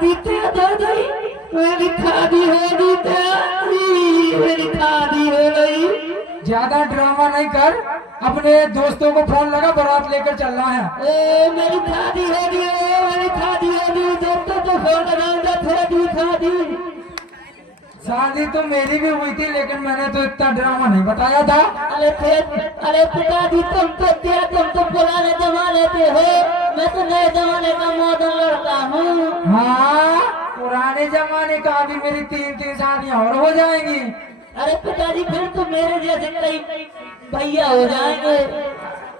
जीते दादी मेरी शादी होगी तेरी, मेरी शादी हो गई। ज्यादा ड्रामा नहीं कर, अपने दोस्तों को फोन लगा, बारात लेकर चलना है। ए मेरी शादी होगी, मेरी शादी होगी, दोस्तों को फोन लगाऊंगा तेरी शादी। शादी तो मेरी भी हुई थी, लेकिन मैंने तो इतना ड्रामा नहीं बताया था। अरे पिताजी तुम तो क्या, तुम तो पुराने जमाने के हो, मैं तो नए जमाने का मॉडर्न लड़का हूँ। हाँ, पुराने जमाने का। अभी मेरी 3 शादियां और हो जाएंगी। अरे पिताजी फिर तो मेरे जैसे कई भैया हो जाएंगे।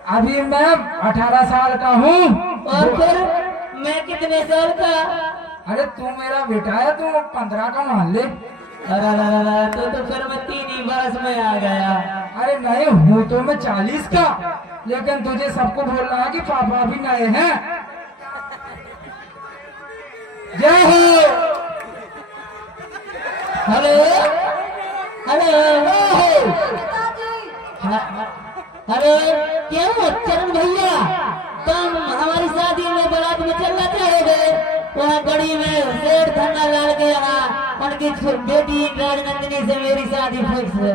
अभी मैं 18 साल का हूँ। और फिर मैं कितने साल का? अरे तू मेरा बेटा है, तू 15 का मान ले। अरे तो फिर मैं 3 ही बरस में आ गया। अरे नहीं हूँ तो मैं 40 का, लेकिन तुझे सबको बोल रहा है कि पापा भी नए हैं। जय हो। हेलो हेलो हेलो, क्यों चरण भैया तुम हमारी शादी में बारात में चलना चाहोगे? वहाँ गड़ी में शेर धन्ना लाल के यहाँ उनकी बेटी राजनंदिनी से मेरी शादी फिक्स है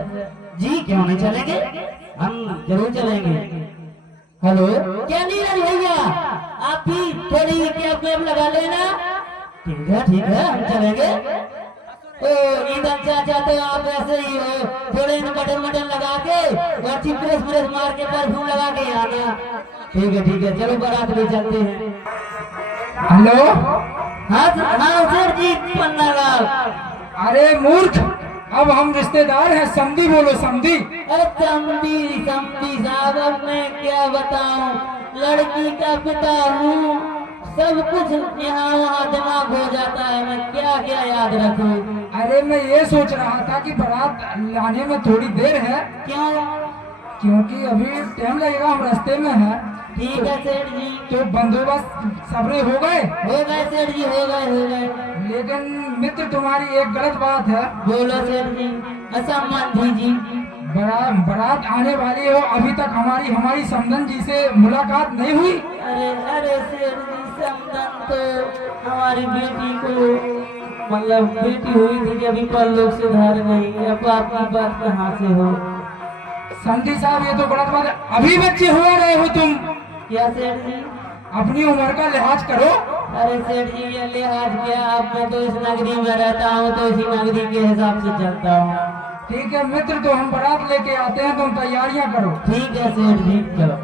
जी। क्यों नहीं चलेंगे? हम जरूर चलेंगे। हेलो क्या नीरज भैया, आप भी थोड़ी कैब लगा लेना। ठीक है हम चलेंगे। ओ ईंधन चाचा तो आप ऐसे ही हो, थोड़े बटन लगा के और प्रेस मार के परफ्यूम लगा के आना। ठीक है चलो बारात में चलते हैं। हेलो। हाँ सर जी, पन्ना लाल। अरे मूर्ख, अब हम रिश्तेदार हैं, समधी बोलो समधी। अरे समधी साहब, अब मैं क्या बताऊं, लड़की का पिता हूँ, सब कुछ यहाँ वहाँ दिमाग हो जाता है, मैं क्या क्या याद रखूं। अरे मैं ये सोच रहा था कि बारात लाने में थोड़ी देर है। क्यों? क्योंकि अभी टाइम लगेगा, हम रास्ते में हैं। ठीक है सेठ जी। तो बंदोबस्त सबरे हो गए सेठ जी, हो गए। लेकिन मित्र तुम्हारी एक गलत बात है। बोलो सेठ जी। असंबंधी जी। बारात आने वाली हो, अभी तक हमारी समधन जी से मुलाकात नहीं हुई। अरे सेठ जी, समधन तो हमारी बेटी को, मतलब बेटी हुई थी कि अभी पर लोग सुधार गई, अब आपकी बात कहाँ से हो? संधी साहब ये तो गलत बात है, अभी बच्चे हुआ रहे हो तुम। क्या सेठ जी? अपनी उम्र का लिहाज करो। अरे सेठ जी ये लिहाज क्या, अब मैं तो इस नगरी में रहता हूँ तो इसी नगरी के हिसाब से चलता हूँ। ठीक है मित्र, तो हम बारात लेके आते हैं, तुम तैयारियां करो। ठीक है सेठ जी, चलो।